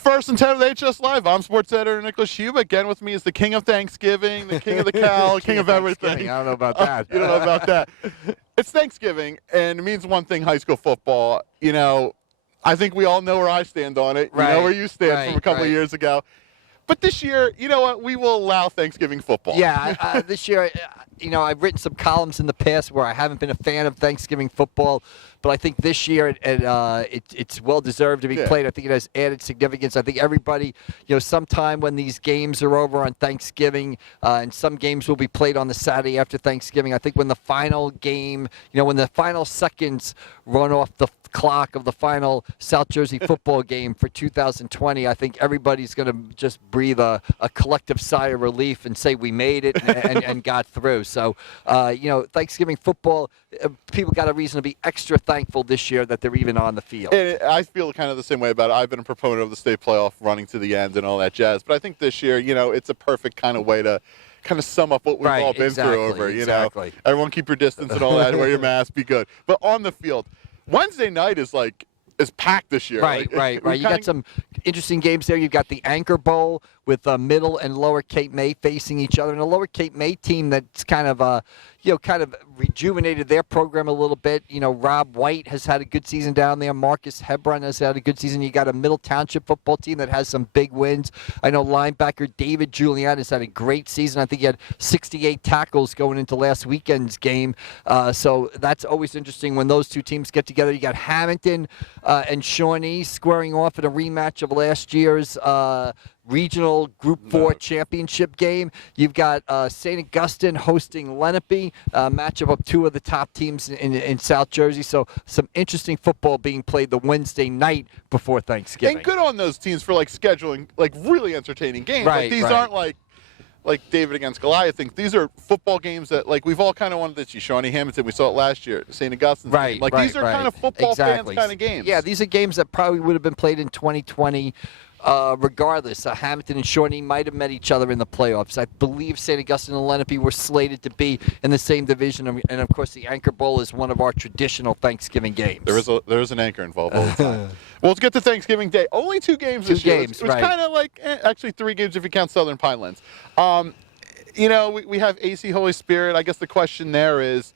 first and 10 of the HS Live. I'm sports editor Nicholas Huba. Again with me is the king of Thanksgiving, the king of the cow, king of everything. I don't know about that. You don't know about that. It's Thanksgiving, and it means one thing, high school football. You know, I think we all know where I stand on it. You know where you stand from a couple of years ago. But this year, you know what? We will allow Thanksgiving football. Yeah, this year, you know, I've written some columns in the past where I haven't been a fan of Thanksgiving football, but I think this year it's well deserved to be played. I think it has added significance. I think everybody, you know, sometime when these games are over on Thanksgiving, and some games will be played on the Saturday after Thanksgiving. I think when the final game, you know, when the final seconds run off the clock of the final South Jersey football game for 2020, I think everybody's going to just breathe a collective sigh of relief and say we made it and got through. So, you know, Thanksgiving football, people got a reason to be extra thankful this year that they're even on the field. And I feel kind of the same way about it. I've been a proponent of the state playoff running to the end and all that jazz. But I think this year, you know, it's a perfect kind of way to kind of sum up what we've all been through over, you know. Everyone keep your distance and all that, wear your mask, be good. But on the field, Wednesday night is packed this year. Right. You got some interesting games there. You've got the Anchor Bowl with Middle and Lower Cape May facing each other, and a Lower Cape May team that's kind of rejuvenated their program a little bit. You know, Rob White has had a good season down there. Marcus Hebron has had a good season. You got a Middle Township football team that has some big wins. I know linebacker David Julian has had a great season. I think he had 68 tackles going into last weekend's game. So that's always interesting when those two teams get together. You got Hamilton and Shawnee squaring off in a rematch of last year's regional Group 4 championship game. You've got St. Augustine hosting Lenape, matchup of two of the top teams in South Jersey. So some interesting football being played the Wednesday night before Thanksgiving. And good on those teams for scheduling really entertaining games. These aren't like David against Goliath things. These are football games that we've all kind of wanted to see. Shawnee Hamilton, we saw it last year. St. Augustine. These are kind of football fans kind of games. Yeah, these are games that probably would have been played in 2020. Regardless, Hamilton and Shawnee might have met each other in the playoffs. I believe St. Augustine and Lenape were slated to be in the same division, and of course the Anchor Bowl is one of our traditional Thanksgiving games. There is an anchor involved all the time. Well, let's get to Thanksgiving Day. Only 2 games this year. It was kind of actually 3 games if you count Southern Pinelands. You know, we have AC Holy Spirit. I guess the question there is,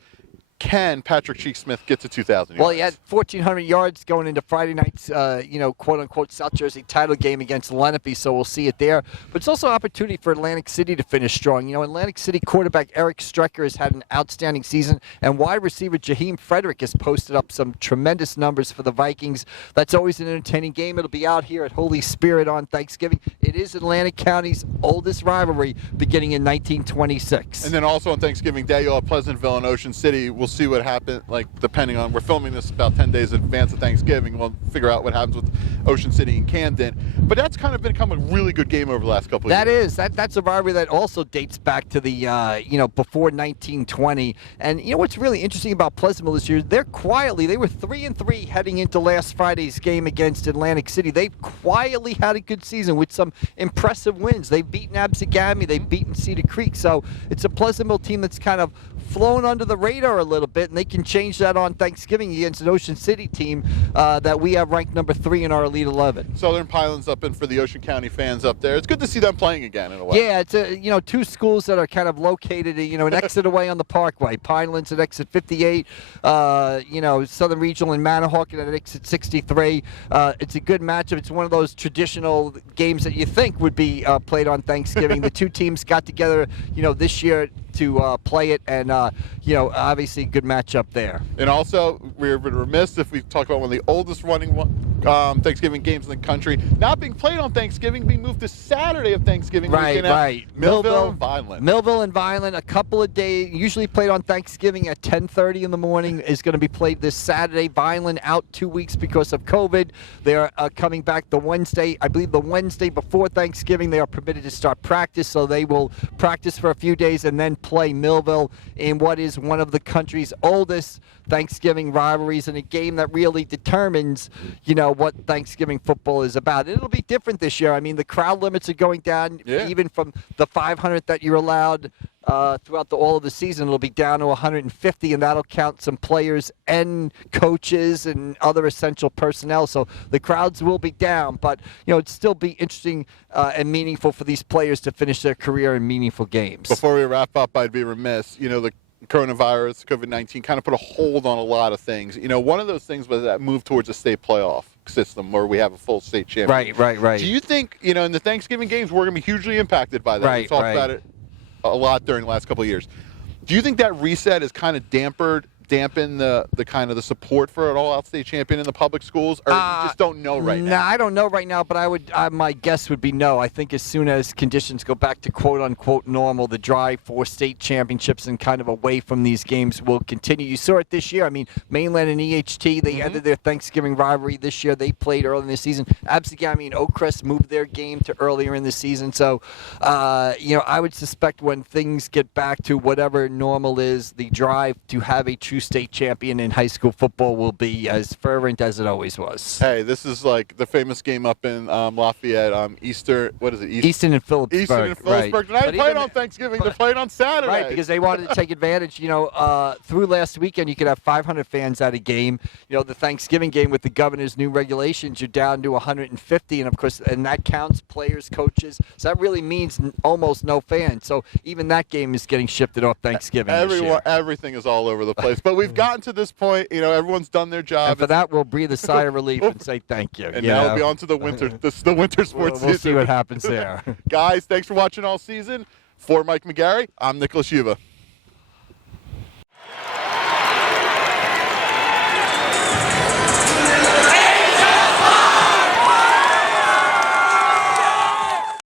can Patrick Cheek-Smith get to 2,000 yards? Well, he had 1,400 yards going into Friday night's, quote-unquote South Jersey title game against Lenape, so we'll see it there. But it's also an opportunity for Atlantic City to finish strong. You know, Atlantic City quarterback Eric Strecker has had an outstanding season, and wide receiver Jaheim Frederick has posted up some tremendous numbers for the Vikings. That's always an entertaining game. It'll be out here at Holy Spirit on Thanksgiving. It is Atlantic County's oldest rivalry, beginning in 1926. And then also on Thanksgiving Day, you'll have Pleasantville and Ocean City. We'll see what happens, depending on, we're filming this about 10 days in advance of Thanksgiving. We'll figure out what happens with Ocean City and Camden. But that's kind of become a really good game over the last couple of years. That's a rivalry that also dates back to the, before 1920. And, you know, what's really interesting about Pleasantville this year, they were 3-3 heading into last Friday's game against Atlantic City. They've quietly had a good season with some impressive wins. They've beaten Absegami. They've beaten Cedar Creek. So it's a Pleasantville team that's kind of flown under the radar a little bit, and they can change that on Thanksgiving against an Ocean City team that we have ranked number 3 in our Elite 11. Southern Pinelands up in for the Ocean County fans up there. It's good to see them playing again in a way. Yeah, it's 2 schools that are kind of located, an exit away on the Parkway. Pinelands at exit 58, Southern Regional and Manahawkin at exit 63. It's a good matchup. It's one of those traditional games that you think would be played on Thanksgiving. The 2 teams got together, this year to play it, and obviously good matchup there. And also, we're remiss if we talk about one of the oldest running Thanksgiving games in the country, not being played on Thanksgiving, being moved to Saturday of Thanksgiving weekend. Right. Millville and Vineland. Millville and Vineland, a couple of days, usually played on Thanksgiving at 10:30 in the morning, is going to be played this Saturday. Vineland out 2 weeks because of COVID. They are coming back the Wednesday, I believe the Wednesday before Thanksgiving. They are permitted to start practice, so they will practice for a few days and then play Millville in what is one of the country's oldest Thanksgiving rivalries, and a game that really determines, what Thanksgiving football is about. It'll be different this year. I mean, the crowd limits are going down, even from the 500 that you're allowed throughout all of the season. It'll be down to 150, and that'll count some players and coaches and other essential personnel. So the crowds will be down, but it'd still be interesting and meaningful for these players to finish their career in meaningful games. Before we wrap up, I'd be remiss. The coronavirus, COVID-19, kind of put a hold on a lot of things. One of those things was that move towards a state playoff system where we have a full state champion. Right. Do you think, in the Thanksgiving games, we're going to be hugely impacted by that? We talked about it a lot during the last couple of years. Do you think that reset has kind of dampened the kind of the support for an all-out state champion in the public schools, or you just don't know right now? No, I don't know right now, but my guess would be no. I think as soon as conditions go back to quote-unquote normal, the drive for state championships and kind of away from these games will continue. You saw it this year. I mean, Mainland and EHT, they ended their Thanksgiving rivalry this year. They played early in the season. Absegami and Oakcrest moved their game to earlier in the season. So, I would suspect when things get back to whatever normal is, the drive to have a true state champion in high school football will be as fervent as it always was. Hey, this is like the famous game up in Lafayette, Eastern and Phillipsburg. Eastern and Phillipsburg. Right. They played on Thanksgiving. They played on Saturday. Right, because they wanted to take advantage. Through last weekend, you could have 500 fans at a game. The Thanksgiving game with the governor's new regulations, you're down to 150, and of course, that counts players, coaches. So that really means almost no fans. So even that game is getting shifted off Thanksgiving. Everything is all over the place. But we've gotten to this point. Everyone's done their job. And for that, we'll breathe a sigh of relief and say thank you. And now we'll be on to the winter. This is the winter sports season. We'll see what happens there. Guys, thanks for watching all season. For Mike McGarry, I'm Nicholas Huba.